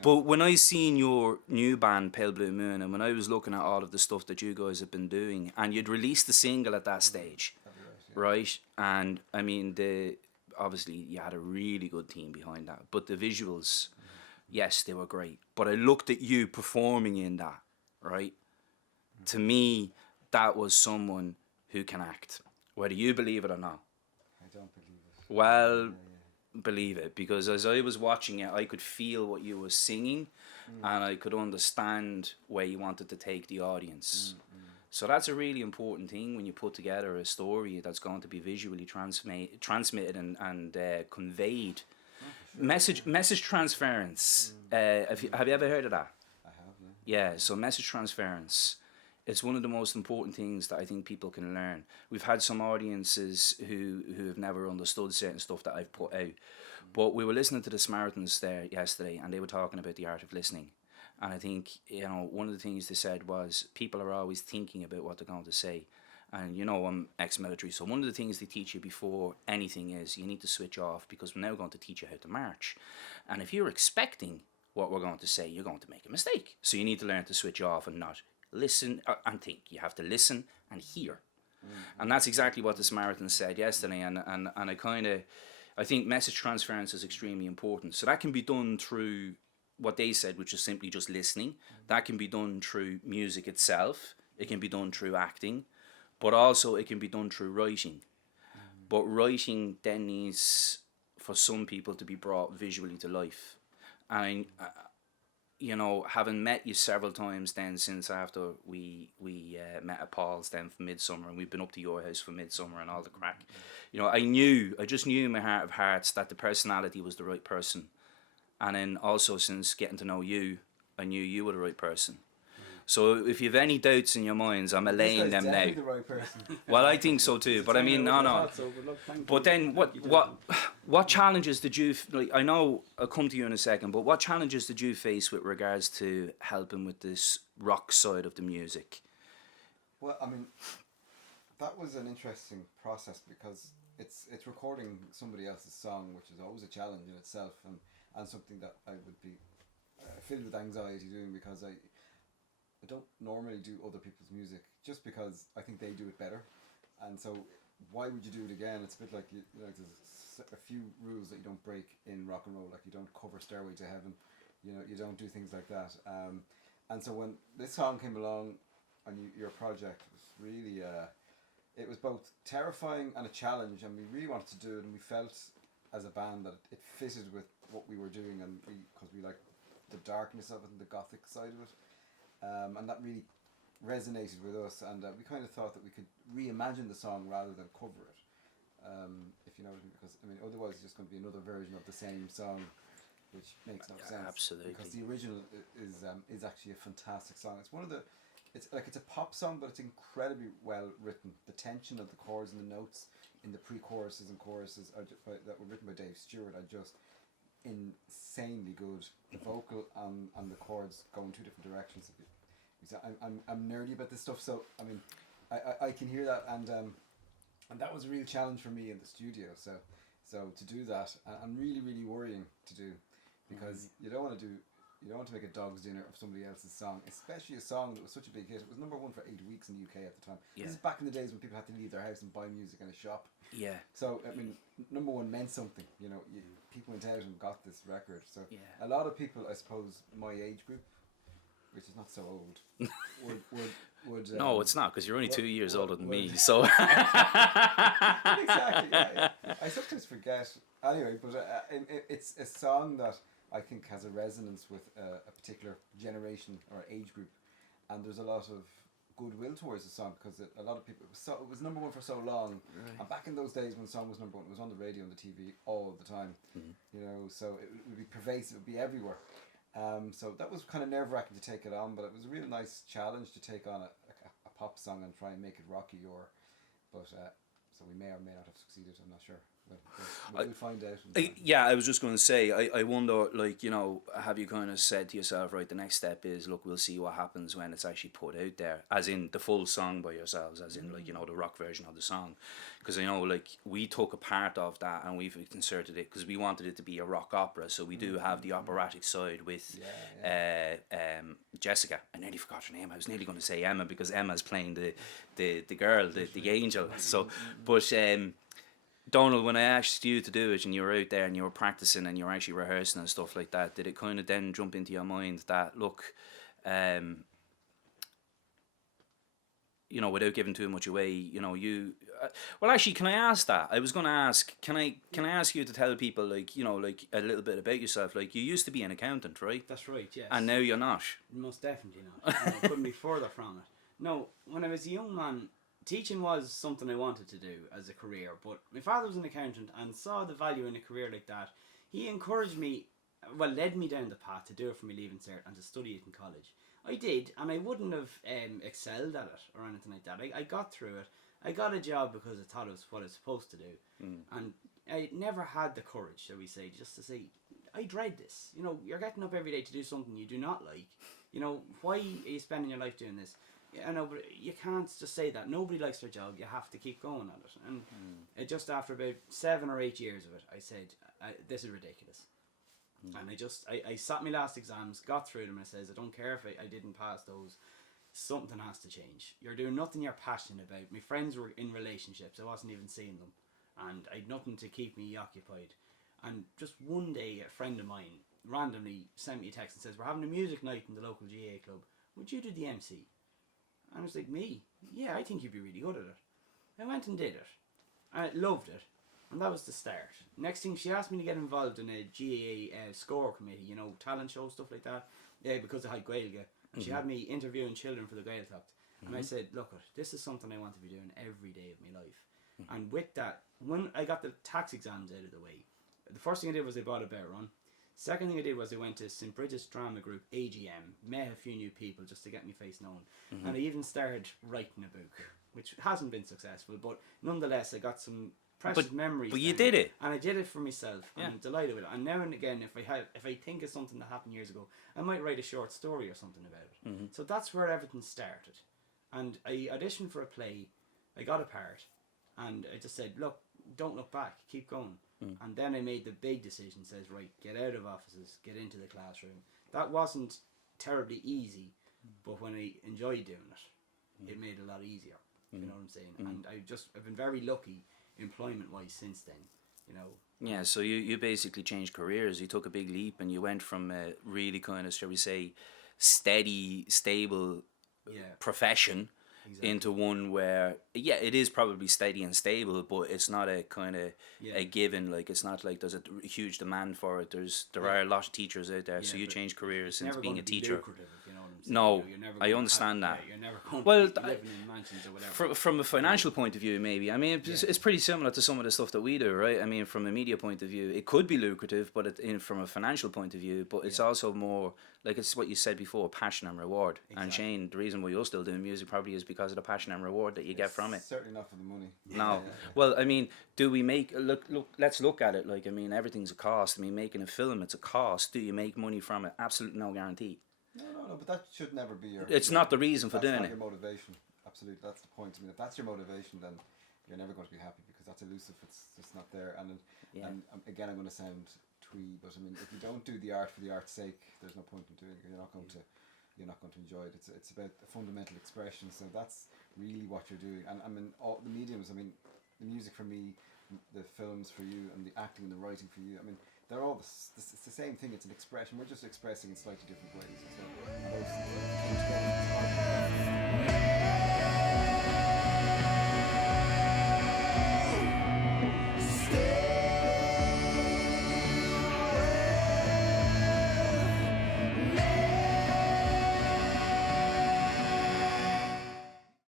But when I seen your new band, Pale Blue Moon, and when I was looking at all of the stuff that you guys have been doing, and you'd released the single at that stage, That'd be right, yeah. right? And I mean, the obviously you had a really good team behind that, but the visuals, yes, they were great. But I looked at you performing in that, right? To me, that was someone who can act, whether you believe it or not. I don't believe it. Well, Yeah, believe it, because as I was watching it, I could feel what you were singing, and I could understand where you wanted to take the audience. So that's a really important thing when you put together a story that's going to be visually transmitted and conveyed. yeah. Oh, for sure. Message transference. Have you ever heard of that? I have, yeah. Yeah, so message transference. It's one of the most important things that I think people can learn. We've had some audiences who have never understood certain stuff that I've put out. But we were listening to the Samaritans there yesterday, and they were talking about the art of listening. And I think, one of the things they said was people are always thinking about what they're going to say. And, I'm ex-military, so one of the things they teach you before anything is you need to switch off, because we're now going to teach you how to march. And if you're expecting what we're going to say, you're going to make a mistake. So you need to learn to switch off and not listen and think. You have to listen and hear. And that's exactly what the Samaritans said yesterday. And I think message transference is extremely important. So that can be done through what they said, which is simply just listening. That can be done through music itself. It can be done through acting. But also it can be done through writing. But writing then needs, for some people, to be brought visually to life. And having met you several times then since after we met at Paul's then for Midsummer, and we've been up to your house for Midsummer and all the crack, I just knew in my heart of hearts that the personality was the right person. And then also, since getting to know you, I knew you were the right person. So if you have any doubts in your minds, I'm allaying them now. Definitely the right person. Well, I think so too. But I mean, no. But then, what challenges did you like? I know I'll come to you in a second. But what challenges did you face with regards to helping with this rock side of the music? Well, I mean, that was an interesting process because it's recording somebody else's song, which is always a challenge in itself, and something that I would be filled with anxiety doing, because I don't normally do other people's music just because I think they do it better, and so why would you do it again? It's a bit like there's a few rules that you don't break in rock and roll, like you don't cover Stairway to Heaven, you don't do things like that, and so when this song came along and your project was really it was both terrifying and a challenge, and we really wanted to do it, and we felt as a band that it fitted with what we were doing, and because we liked the darkness of it and the gothic side of it. And that really resonated with us, and we kind of thought that we could reimagine the song rather than cover it, if you know what I mean, because I mean otherwise it's just going to be another version of the same song, which makes no sense. Absolutely. Because the original is actually a fantastic song. It's one of the, it's a pop song, but it's incredibly well written. The tension of the chords and the notes in the pre-choruses and choruses that were written by Dave Stewart are just insanely good. The vocal and the chords go in two different directions. I'm nerdy about this stuff, so I mean, I can hear that, and that was a real challenge for me in the studio. So to do that, and really worrying to do, because you don't want to make a dog's dinner of somebody else's song, especially a song that was such a big hit. It was number one for 8 weeks in the UK at the time. Yeah. This is back in the days when people had to leave their house and buy music in a shop. Yeah. So I mean, number one meant something. People went out and got this record. So Yeah. a lot of people, I suppose, my age group, which is not so old, would No, it's not, because you're only 2 years older than me. So. Exactly. Yeah. I sometimes forget. Anyway, but it's a song that I think has a resonance with a particular generation or age group, and there's a lot of goodwill towards the song, because a lot of people, it was number one for so long, Right. and back in those days when the song was number one, it was on the radio and the TV all the time, so it would be pervasive, it would be everywhere. So that was kind of nerve-wracking to take it on, but it was a real nice challenge to take on a pop song and try and make it rocky, so we may or may not have succeeded, I'm not sure. We'll find out. Yeah, I was just going to say, I wonder, like, you know, have you kind of said to yourself, right, the next step is, look, we'll see what happens when it's actually put out there, as in the full song by yourselves, as in, like, you know, the rock version of the song. Because I know, like, we took a part of that and we've inserted it because we wanted it to be a rock opera, so we do have the operatic side with Jessica. I nearly forgot her name. I was nearly going to say Emma because Emma's playing the girl, the angel. So, but Donald, when I asked you to do it and you were out there and you were practicing and you were actually rehearsing and stuff like that, did it kind of then jump into your mind that, look, you know, without giving too much away, you know, you... well, actually, can I ask that? I was going to ask, can I ask you to tell people, like, you know, like, a little bit about yourself? Like, you used to be an accountant, right? That's right, yes. And now you're not. Most definitely not. No, couldn't be further from it. No, when I was a young man, teaching was something I wanted to do as a career, but my father was an accountant and saw the value in a career like that. He encouraged me, well, led me down the path to do it for my Leaving Cert and to study it in college. I did, and I wouldn't have excelled at it or anything like that. I got through it. I got a job because I thought it was what I was supposed to do. And I never had the courage, shall we say, just to say, I dread this. You know, you're getting up every day to do something you do not like. You know, why are you spending your life doing this? I know, but you can't just say that. Nobody likes their job. You have to keep going at it. And it just after about 7 or 8 years of it, I said, this is ridiculous. And I sat my last exams, got through them, and I says, I don't care if I didn't pass those. Something has to change. You're doing nothing you're passionate about. My friends were in relationships. I wasn't even seeing them. And I had nothing to keep me occupied. And just one day, a friend of mine randomly sent me a text and says, we're having a music night in the local GA club. Would you do the MC? And I was like, me? Yeah, I think you'd be really good at it. I went and did it. I loved it. And that was the start. Next thing, she asked me to get involved in a GAA score committee, you know, talent show, stuff like that. Yeah, because I had Gaeilge. And she had me interviewing children for the Gaeltacht. And I said, look, this is something I want to be doing every day of my life. And with that, when I got the tax exams out of the way, the first thing I did was I bought a bear run. Second thing I did was I went to St. Bridget's Drama Group, AGM, met a few new people just to get my face known. And I even started writing a book, which hasn't been successful, but nonetheless I got some precious memories. But you did it. And I did it for myself. Yeah. I'm delighted with it. And now and again, if I think of something that happened years ago, I might write a short story or something about it. So that's where everything started. And I auditioned for a play, I got a part, and I just said, look, don't look back, keep going. And then I made the big decision, says, right, get out of offices, get into the classroom. That wasn't terribly easy, but when I enjoyed doing it, it made it a lot easier. You know what I'm saying? And I've been very lucky employment-wise since then, you know. Yeah, so you basically changed careers. You took a big leap and you went from a really kind of, shall we say, steady, stable profession into one where, yeah, it is probably steady and stable, but it's not a kind of a given. Like, it's not like there's a huge demand for it. There are a lot of teachers out there, so you changed careers since being a teacher. No, I understand that. You're never going to be living in mansions or whatever. From a financial point of view, maybe. I mean, it's pretty similar to some of the stuff that we do, right? I mean, from a media point of view, it could be lucrative, but from a financial point of view, but it's also more, like it's what you said before, passion and reward. Exactly. And Shane, the reason why you're still doing music probably is because of the passion and reward that you get from it. Certainly not for the money. No. Well, I mean, do we make, let's look at it. Like, I mean, everything's a cost. I mean, making a film, it's a cost. Do you make money from it? Absolutely no guarantee. No, but that should never be your... It's not the reason for doing it. That's not your motivation. Absolutely, that's the point. I mean, if that's your motivation, then you're never going to be happy because that's elusive. It's just not there. And again, I'm going to sound twee, but I mean, if you don't do the art for the art's sake, there's no point in doing it. You're not going to enjoy it. It's about a fundamental expression. So that's really what you're doing. And I mean, all the mediums. I mean, the music for me, the films for you, and the acting and the writing for you. I mean, they're all it's the same thing. It's an expression. We're just expressing in slightly different ways. So,